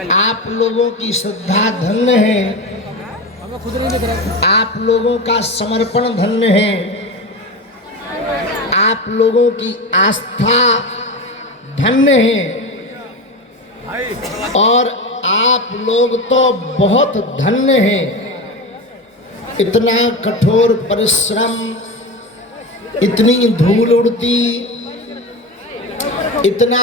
आप लोगों की श्रद्धा धन्य है, आप लोगों का समर्पण धन्य है, आप लोगों की आस्था धन्य है और आप लोग तो बहुत धन्य हैं। इतना कठोर परिश्रम, इतनी धूल उड़ती, इतना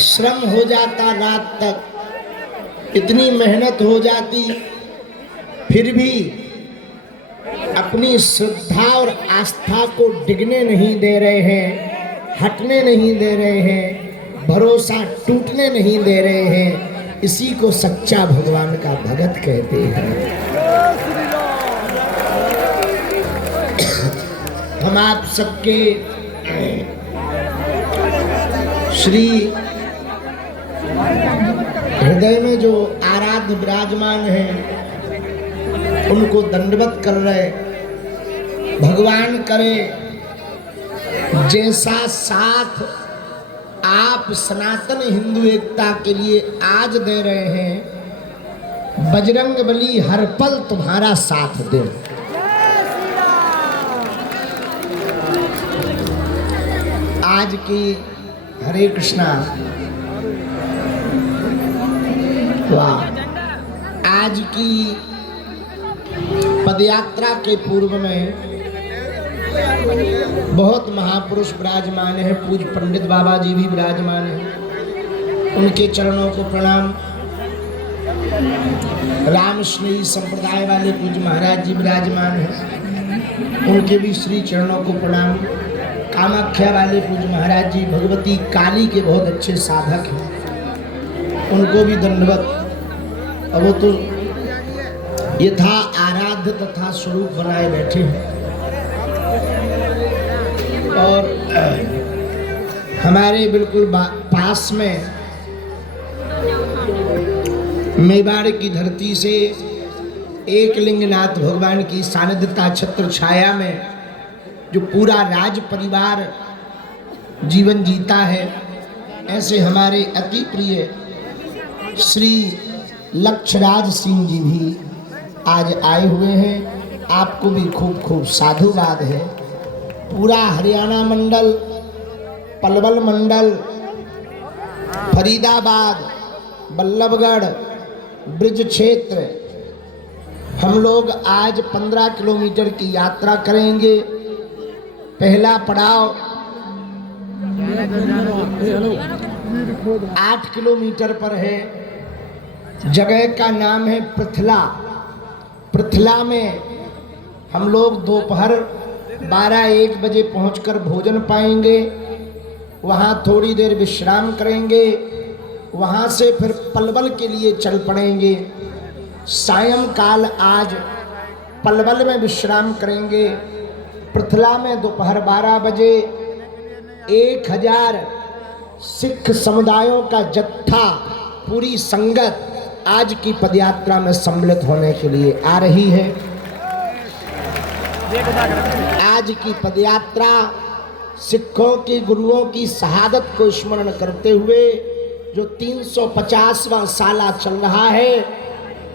श्रम हो जाता, रात तक इतनी मेहनत हो जाती, फिर भी अपनी श्रद्धा और आस्था को डिगने नहीं दे रहे हैं, हटने नहीं दे रहे हैं, भरोसा टूटने नहीं दे रहे हैं। इसी को सच्चा भगवान का भगत कहते हैं। हम आप सबके श्री हृदय में जो आराध्य विराजमान हैं उनको दंडवत कर रहे। भगवान करे जैसा साथ आप सनातन हिंदू एकता के लिए आज दे रहे हैं, बजरंग बली हर पल तुम्हारा साथ दे। आज की हरे कृष्णा, वाह, आज की पदयात्रा के पूर्व में बहुत महापुरुष विराजमान है। पूज्य पंडित बाबा जी भी विराजमान हैं, उनके चरणों को प्रणाम। राम स्नेही संप्रदाय वाले पूज्य महाराज जी विराजमान हैं, उनके भी श्री चरणों को प्रणाम। कामाख्या वाले पूज्य महाराज जी भगवती काली के बहुत अच्छे साधक हैं, उनको भी दंडवत। अब वो तो यथा आराध्य तथा स्वरूप बनाए बैठे हैं और हमारे बिल्कुल पास में मेवाड़ की धरती से एक लिंगनाथ भगवान की सानिध्यता छत्र छाया में जो पूरा राज परिवार जीवन जीता है, ऐसे हमारे अति प्रिय श्री लक्षराज सिंह जी भी आज आए हुए हैं। आपको भी खूब खूब साधुवाद है। पूरा हरियाणा मंडल, पलवल मंडल, फरीदाबाद, बल्लभगढ़, ब्रिज क्षेत्र, हम लोग आज 15 किलोमीटर की यात्रा करेंगे। पहला पड़ाव 8 किलोमीटर पर है। जगह का नाम है पृथला। पृथला में हम लोग दोपहर 12-1 बजे पहुंचकर भोजन पाएंगे, वहां थोड़ी देर विश्राम करेंगे, वहां से फिर पलवल के लिए चल पड़ेंगे। सायंकाल आज पलवल में विश्राम करेंगे। पृथला में दोपहर 12 बजे 1000 सिख समुदायों का जत्था, पूरी संगत आज की पदयात्रा में सम्मिलित होने के लिए आ रही है। आज की पदयात्रा सिखों की गुरुओं की शहादत को स्मरण करते हुए जो 350वां साला चल रहा है,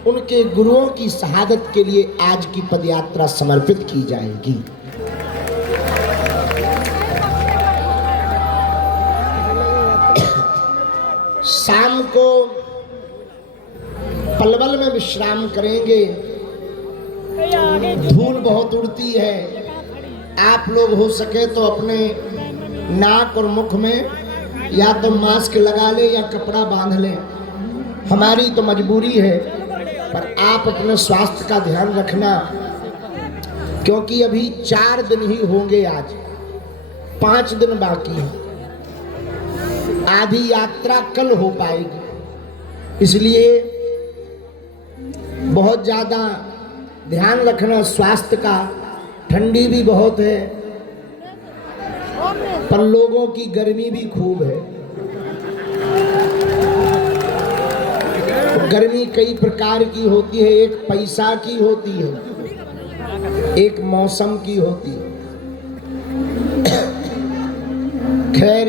उनके गुरुओं की शहादत के लिए आज की पदयात्रा समर्पित की जाएगी। शाम को पलवल में विश्राम करेंगे। धूल बहुत उड़ती है, आप लोग हो सके तो अपने नाक और मुख में या तो मास्क लगा ले या कपड़ा बांध लें। हमारी तो मजबूरी है, पर आप अपने स्वास्थ्य का ध्यान रखना, क्योंकि अभी 4 दिन ही होंगे, आज 5 दिन बाकी है। आधी यात्रा कल हो पाएगी, इसलिए बहुत ज़्यादा ध्यान रखना स्वास्थ्य का। ठंडी भी बहुत है, पर लोगों की गर्मी भी खूब है। गर्मी कई प्रकार की होती है, एक पैसा की होती है, एक मौसम की होती है। खैर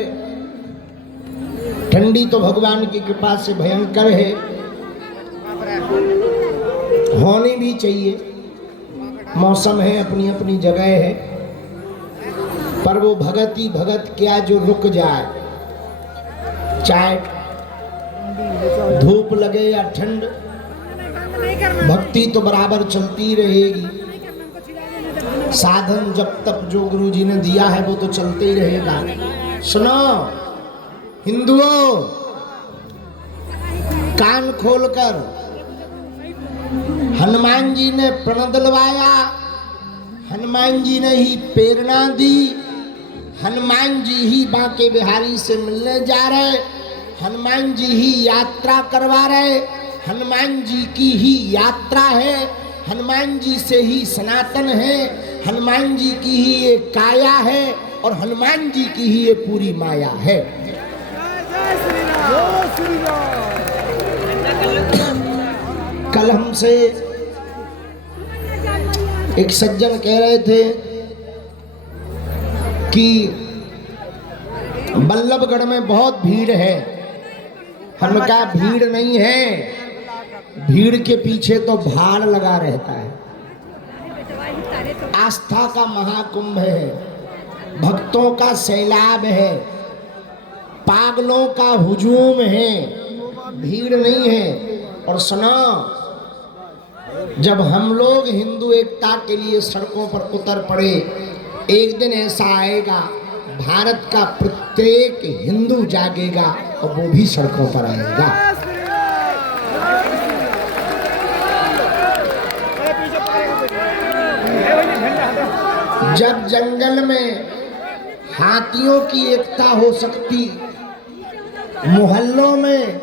ठंडी तो भगवान की कृपा से भयंकर है, होनी भी चाहिए, मौसम है, अपनी अपनी जगह है, पर वो भगत ही भगत क्या जो रुक जाए, चाहे धूप लगे या ठंड, भक्ति तो बराबर चलती रहेगी। साधन जब तक जो गुरु जी ने दिया है वो तो चलते ही रहेगा। सुनो हिंदुओं, कान खोलकर, हनुमान जी ने प्रण दिलवाया, हनुमान जी ने ही प्रेरणा दी, हनुमान जी ही बांके बिहारी से मिलने जा रहे, हनुमान जी ही यात्रा करवा रहे, हनुमान जी की ही यात्रा है, हनुमान जी से ही सनातन है, हनुमान जी की ही ये काया है और हनुमान जी की ही ये पूरी माया है। कल हमसे एक सज्जन कह रहे थे कि बल्लभगढ़ में बहुत भीड़ है। हमने कहा भीड़ नहीं है, भीड़ के पीछे तो भाड़ लगा रहता है। आस्था का महाकुंभ है, भक्तों का सैलाब है, पागलों का हुजूम है, भीड़ नहीं है। और सुनो, जब हम लोग हिंदू एकता के लिए सड़कों पर उतर पड़े, एक दिन ऐसा आएगा भारत का प्रत्येक हिंदू जागेगा और वो भी सड़कों पर आएगा। जब जंगल में हाथियों की एकता हो सकती, मोहल्लों में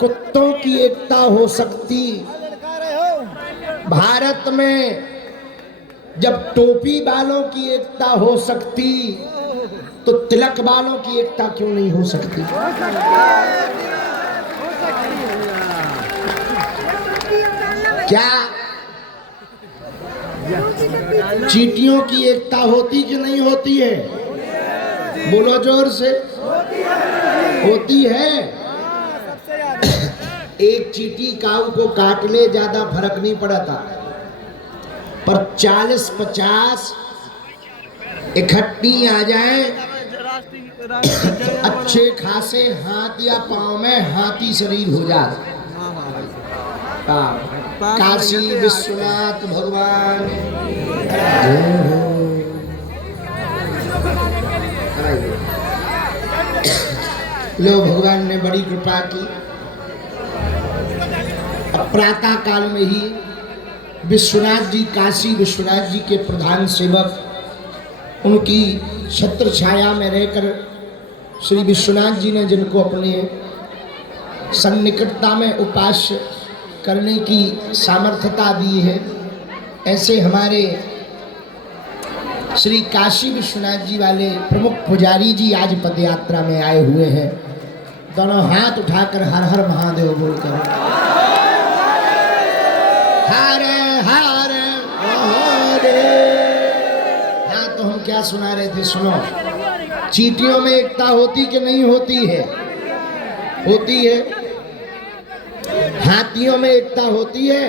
कुत्तों की एकता हो सकती, भारत में जब टोपी वालों की एकता हो सकती, तो तिलक वालों की एकता क्यों नहीं हो सकती? क्या चींटियों की एकता होती कि नहीं होती है? बोलो जोर से। होती है। एक चींटी काऊ को काट ले, ज्यादा फर्क नहीं पड़ता, पर 40-50 इकट्ठी आ जाए, अच्छे खासे हाथ या पांव में हाथी शरीर हो जाए। काशी विश्वनाथ भगवान लो, भगवान ने बड़ी कृपा की। प्रातः काल में ही विश्वनाथ जी, काशी विश्वनाथ जी के प्रधान सेवक, उनकी छत्र छाया में रहकर श्री विश्वनाथ जी ने जिनको अपने सन्निकटता में उपास्य करने की सामर्थ्यता दी है, ऐसे हमारे श्री काशी विश्वनाथ जी वाले प्रमुख पुजारी जी आज पदयात्रा में आए हुए हैं। दोनों हाथ उठाकर हर हर महादेव बोलकर हर हर महादेव। हाँ, तो हम क्या सुना रहे थे? सुनो, चींटियों में एकता होती कि नहीं होती है? होती है। हाथियों में एकता होती है।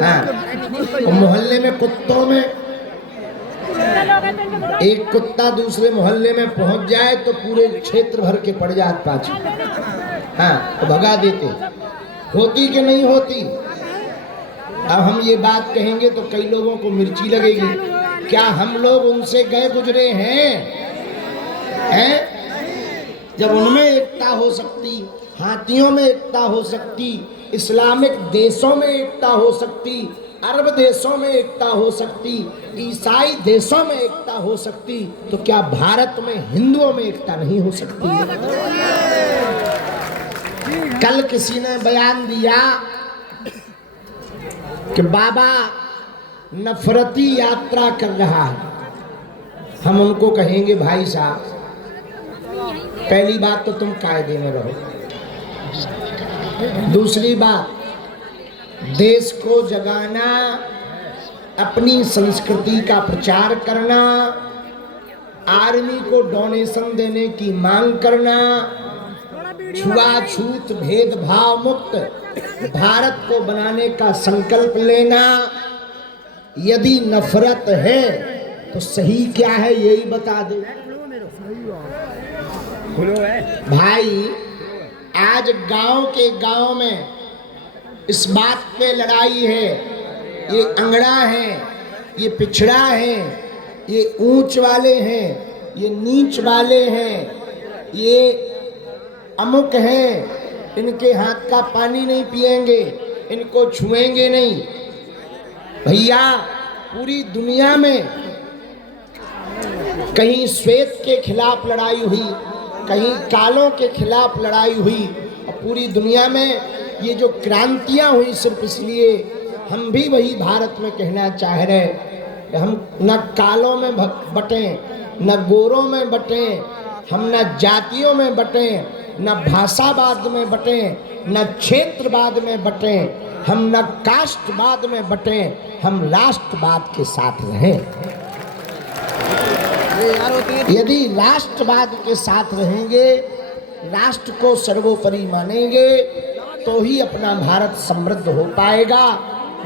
हाँ, मोहल्ले में कुत्तों में एक कुत्ता दूसरे मोहल्ले में पहुंच जाए तो पूरे क्षेत्र भर के पड़ जात पाछे। हाँ, तो भगा देते। होती कि नहीं होती? अब हम ये बात कहेंगे तो कई लोगों को मिर्ची लगेगी। क्या हम लोग उनसे गए गुजरे हैं? जब उनमें एकता हो सकती, हाथियों में एकता हो सकती, इस्लामिक देशों में एकता हो सकती, अरब देशों में एकता हो सकती, ईसाई देशों में एकता हो सकती, तो क्या भारत में हिंदुओं में एकता नहीं हो सकती? कल किसी ने बयान दिया कि बाबा नफरती यात्रा कर रहा है। हम उनको कहेंगे भाई साहब, पहली बात तो तुम कायदे में रहो, दूसरी बात देश को जगाना, अपनी संस्कृति का प्रचार करना, आर्मी को डोनेशन देने की मांग करना, छुआछूत भेदभाव मुक्त भारत को बनाने का संकल्प लेना। यदि नफरत है तो सही क्या है यही बता दो भाई। आज गांव के गांव में इस बात पे लड़ाई है, ये अंगड़ा है, ये पिछड़ा है, ये ऊंच वाले हैं, ये नीच वाले हैं, ये अमुक हैं, इनके हाथ का पानी नहीं पिएंगे, इनको छुएंगे नहीं। भैया पूरी दुनिया में कहीं श्वेत के खिलाफ लड़ाई हुई, कहीं कालों के खिलाफ लड़ाई हुई, और पूरी दुनिया में ये जो क्रांतियां हुई सिर्फ इसलिए हम भी वही भारत में कहना चाह रहे कि हम न कालों में बटें, न गोरों में बटें, हम न जातियों में बटें, न भाषावाद में बटें, न क्षेत्रवाद में बटें, हम न कास्टवाद में बटें, हम राष्ट्रवाद के साथ रहें। यदि राष्ट्रवाद के साथ रहेंगे, राष्ट्र को सर्वोपरि मानेंगे, तो ही अपना भारत समृद्ध हो पाएगा,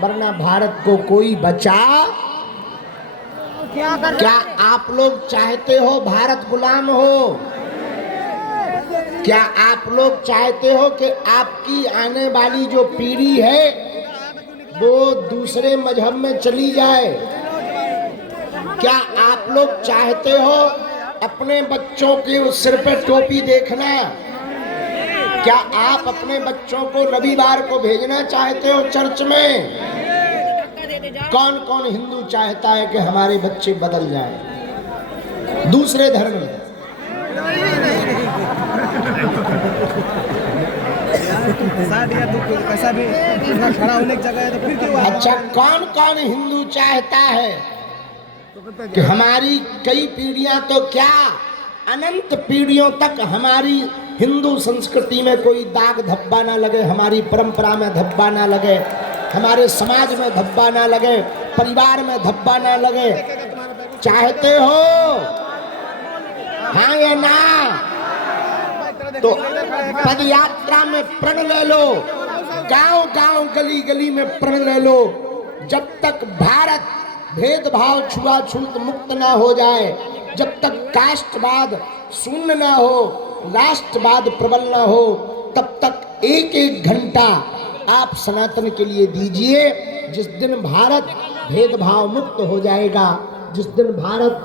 वरना भारत को कोई बचा। क्या आप लोग चाहते हो भारत गुलाम हो? क्या आप लोग चाहते हो कि आपकी आने वाली जो पीढ़ी है वो दूसरे मजहब में चली जाए? क्या आप लोग चाहते हो अपने बच्चों के सिर पर टोपी देखना? क्या आप अपने बच्चों को रविवार को भेजना चाहते हो चर्च में? कौन कौन हिंदू चाहता है कि हमारे बच्चे बदल जाएं दूसरे धर्म में? अच्छा, कौन कौन हिंदू चाहता है कि हमारी कई पीढ़ियां तो क्या अनंत पीढ़ियों तक हमारी हिंदू संस्कृति में कोई दाग धब्बा ना लगे, हमारी परंपरा में धब्बा ना लगे, हमारे समाज में धब्बा ना लगे, परिवार में धब्बा ना लगे? चाहते हो? हाँ या ना? तो पद यात्रा में प्रण ले लो, गांव गांव गली गली में प्रण ले लो। जब तक भारत भेदभाव छुआछूत मुक्त ना हो जाए, जब तक कास्टवाद शून्य ना हो, राष्ट्रवाद प्रबल ना हो, तब तक एक एक घंटा आप सनातन के लिए दीजिए। जिस दिन भारत भेदभाव मुक्त हो जाएगा, जिस दिन भारत